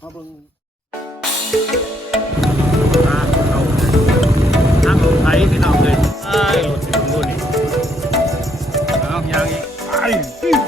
มาเบิ่งนั่งรถไถพี่น้องเลยไอ้รถสิบรุ่นนี่เอายางอีกไอ้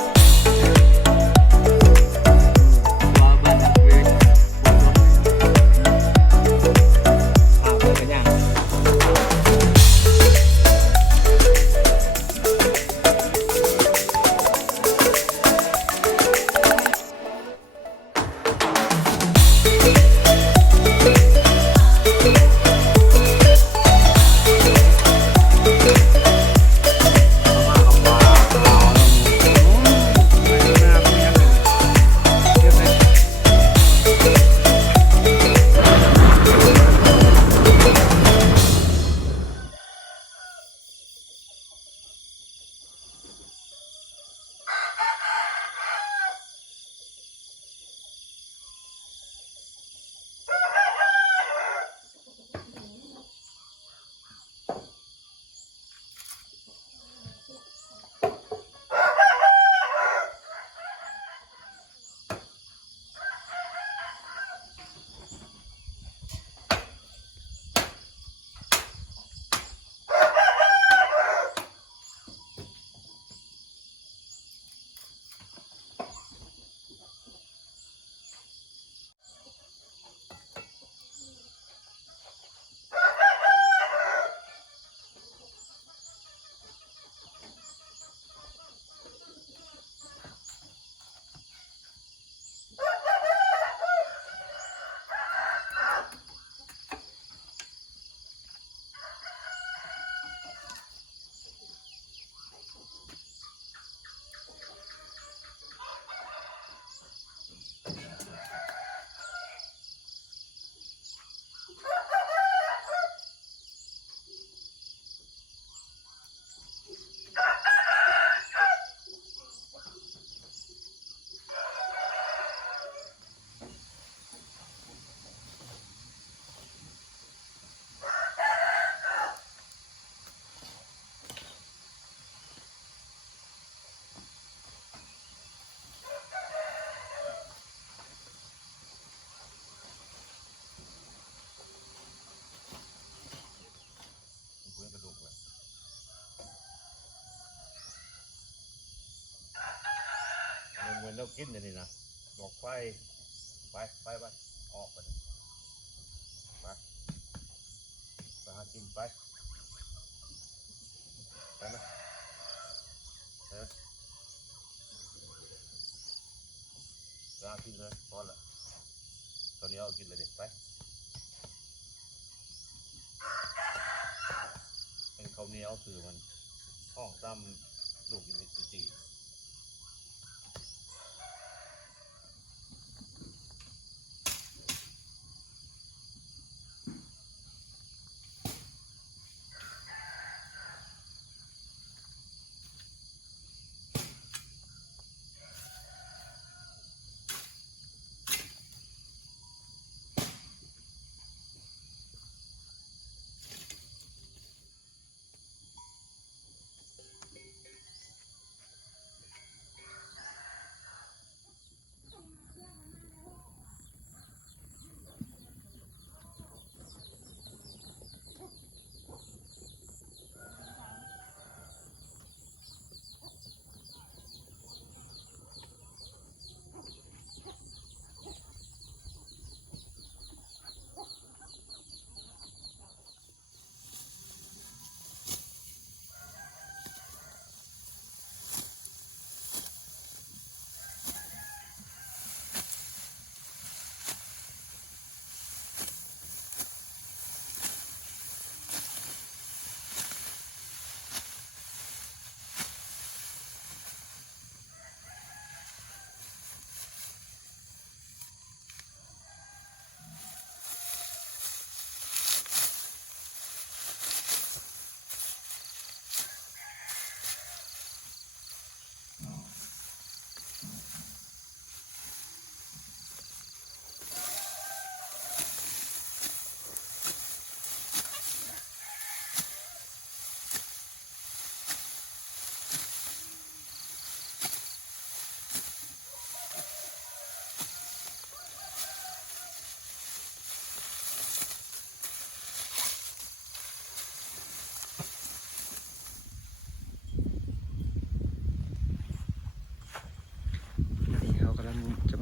เหมือนเรากินอย่างนี้นะบอกไปออกไปไปหากินไปนะหากินเลยพอละตอนนี้เอากินเลยเด็กไปเป็นเขาเนี้ยเอาสื่อมันห้องตามลูกอินดิสตี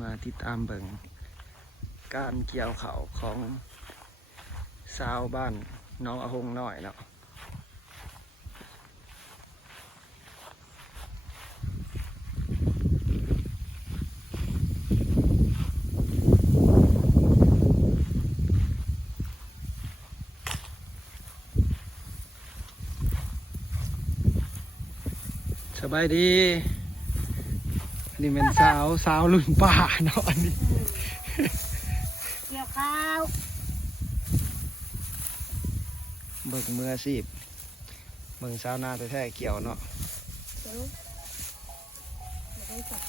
มาติดตามเบิ่งการเกี่ยวข้าวของชาวบ้านน้องอหงน้อยเนาะสบายดีอันนี้เป็นสาวรุ่นป่าเนาะอันนี้เกี่ยวข้าว เบิ่งมืออาชีพเบิ่งสาวนาแท้ๆเกี่ยวเนาะเดี๋ยวไม่ได้จับ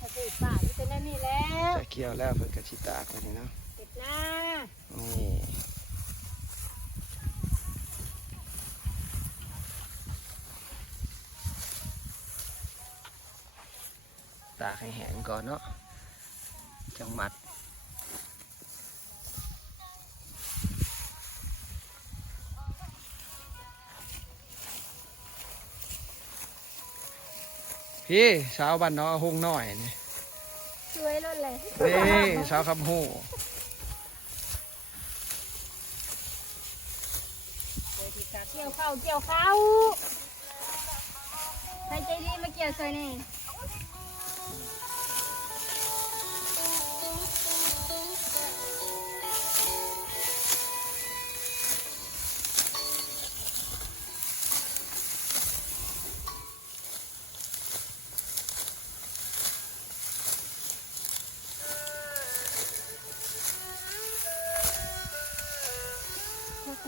ถ้าเกิดป่าที่เป็นนั่นนี่แล้ว จะเกี่ยวแล้วเพิ่นก็สิตากอันนี้เนาะเก็บหน้านี่ตากให้แห้งก่อนเนาะจังมัดพี่สาวบ้านน้องอหงน้อยนี่ ช่วยรถเลย เด้สาวคำหูเกี่ยวข้าวเกี่ยวข้าวใครใจดีมาเกี่ยวซอยนี่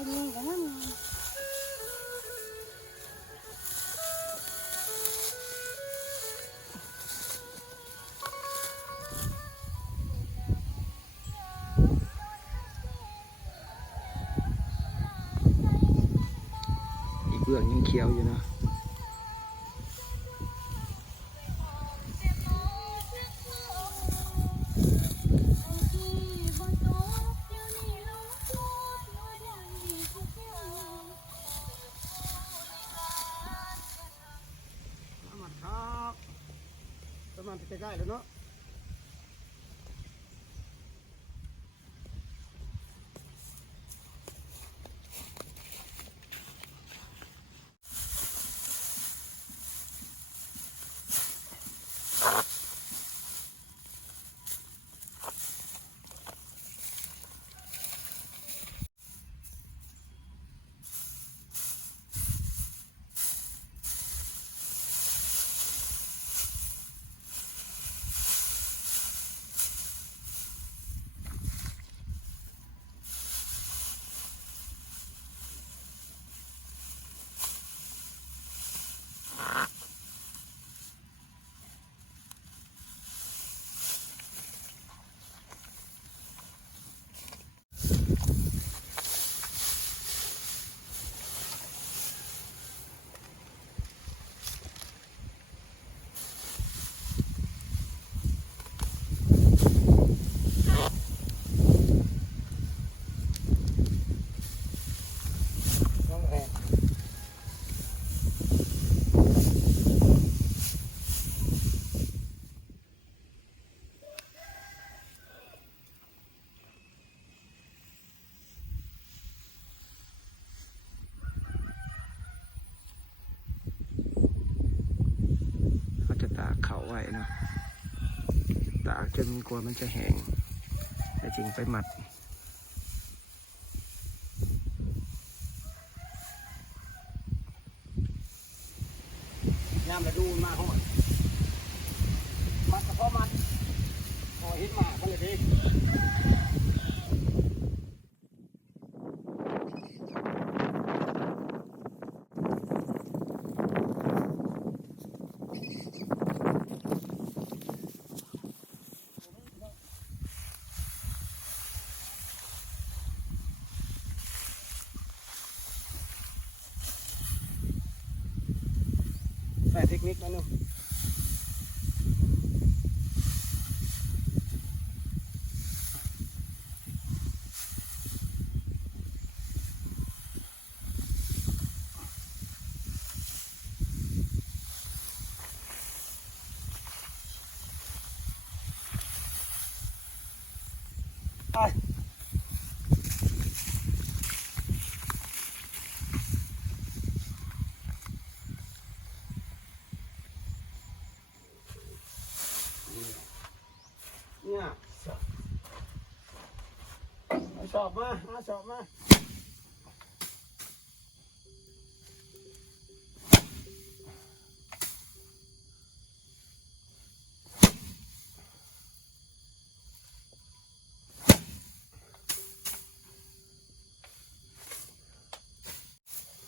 คนนี้ก็ทำงานอีกเบื้องยังเขียวอยู่เนาะครับประมาณใกล้ๆแล้วเนาะเขาจะตากเขาไว้เนาะตากจนกลัวมันจะแห้งแต่จริงไปหมัดยามฤดูมาเขามัดกระเพาะมันพอเห็นมาก็เลยดีใส่เทคนิคแล้วเนาะ เนี่ยเอาสอบมาเอาสอบมา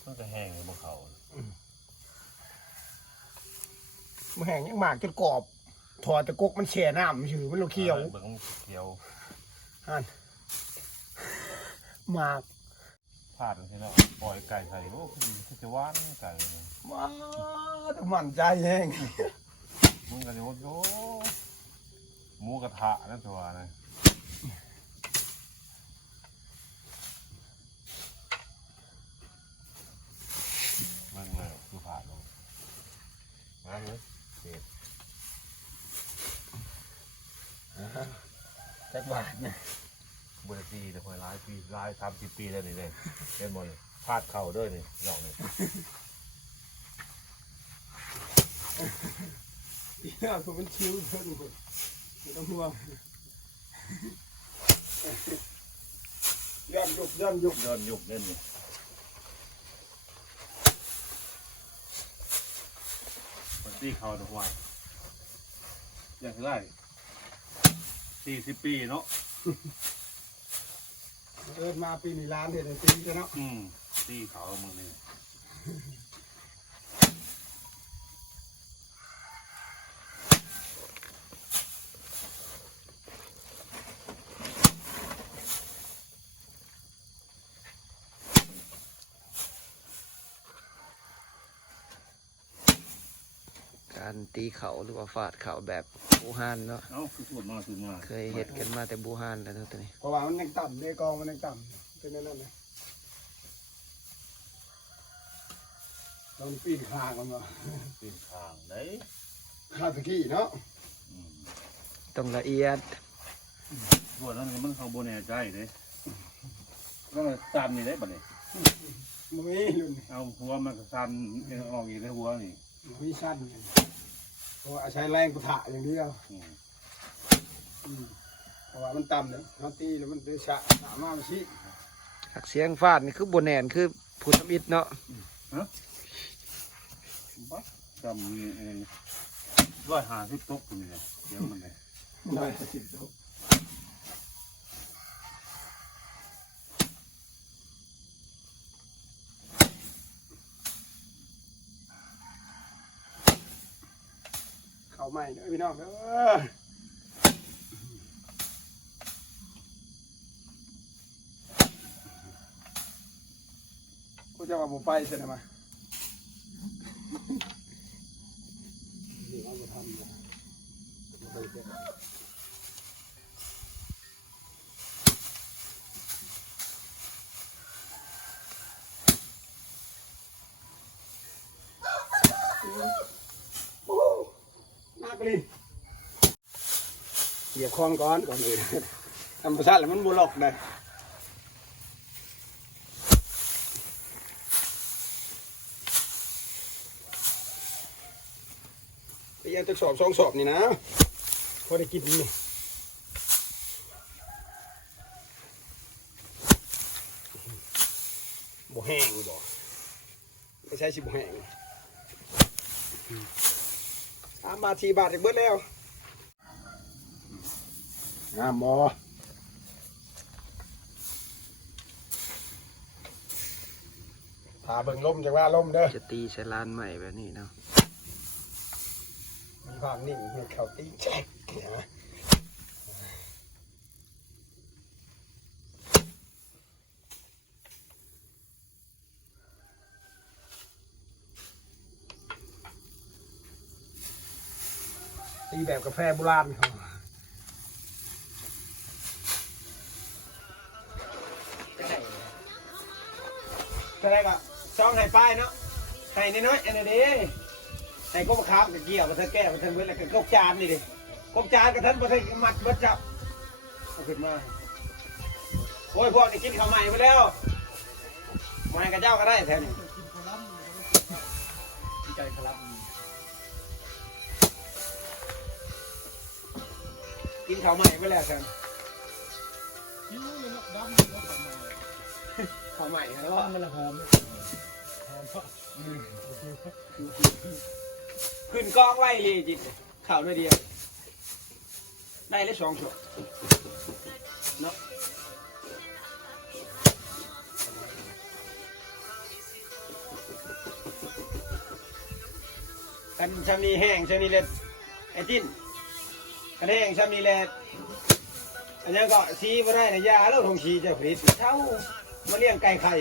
มันจะแห้งเลยบนเขา มันแห้งยังหมากจนกรอบถอดตะกกมันแช่น้ำมันถือมันโลเคียว เบิ่งเขียว ฮันหมาก พลาดใช่ไหมปล่อยไก่ใส่โอ้คือจะว่านไก่เลย ว้าแต่มั่นใจแห้ง มึงกันจะว่าโอ้หมูกระทะนั่นตัวนะมันเลยคือผ่านลงมาเลยเด็ด จักบาทเนี่ย บุรีปีแต่คนร้ายปีร้าย30 ปีแล้วนี่เลยเป็นหมดเลยพลาดเข่าด้วยนี่นอกนี่ เนี่ยคือมันชิวเพิ่นคนไม่ต้องห่วงย้อนยุก ย้อนยุกเล่นนี่คนที่เขาหน่อยอย่างไร40 ปีเนาะ เอิ้นมาปีนี้ล้านเฮ็ดให้ปีกันเนาะ ที่เขามึงนี่การตีเขาหรือว่าฟาดเขาแบบบูฮานเนาะ เอ้าคือพูดมาคือมา เคยเห็นกันมาแต่บูฮานแล้วเนาะตัวนี้ เพราะว่ามันยังต่ำในกองมันยังต่ำเป็นนั่นนะตอนปีนคางมันวะ เป็นทางไหน ข้าวตะกี้เนาะ ต้องละเอียด ส่วนนั้นมันเขาโบแน่ใจเลยก็ตามนี่ได้บัดนี้ มันมีรุ่น เอาหัวมันก็สั่นออกอีกในหัวนี่ มันมีสั้นไงเพราะว่าใช้แรงกระถะอย่างเดียวเพราะว่ามันต่ำเนี่ยเขาตีแล้วมันเดือดฉะสามารถมาชี้ หักเสียงฟาดนี่คือโบแนนคือผู้ทำอิฐเนาะ บัดจำนี่เอง150 ตกนี่เลยเดี๋ยวมันเลย ได้สิบตัวเข้าใหม่เด้อพี่น้องเด้อกูจะว่าผมไปใช่ไหมนี่เราจะทำเนี่ยไปเถอะโอ้น่ากลินเหยียบคลองก่อนเลยธรรมชาติแล้วมันบุหลอกเลยไปยังตึกสอบ2 สอบนี่นะพอได้กินนี่บ่แห้งบ่ไม่ใช่สิบ่แห้ง3 บาท 4 บาทอีกเบิดแล้วงามบ่พาเบิ่งลมจังว่าลมเด้อ จะตีใช้ลานใหม่แบบนี้เนาะ มีภาพนิ่งเห็ดเขาตีแจ๊กนะตีแบบกาแฟโบราณเขาจะได้ก็ช่องไห้ป้ายเนาะไห้น้อยๆอันนี้ ไอ้กบข้ามกับเกี่ยวมาเธอแก้มาเธอเวลากับกบจานนี่ดิกบจานกับท่านมาเธอมัดมัดจับเอาขึ้นมา โอ้ยพวกนี้กินข้าวใหม่ไปแล้วมากับเจ้าก็ได้แถวนี้ใจครับกินข้าวใหม่ไปแล้วแถวข้าวใหม่แล้วมันละหอมขึ้นกองไว้เลยจิตข้าวหน่อยเดียวได้เลย2 ชั่วเนาะกันชามีแห้งชามีเล็ดไอ้จิ้นกันแห้งชามีเล็ดอันนี้ก็ชี้มาได้นะยาแล้วทงชี้จะผลิตเช่ามาเลี้ยงไก่ไข่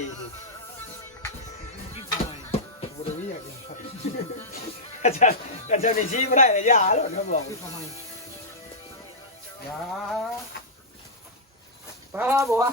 กันจะมีชี้มาได้นะยาแล้วเขาบอกยาป้าบอกว่า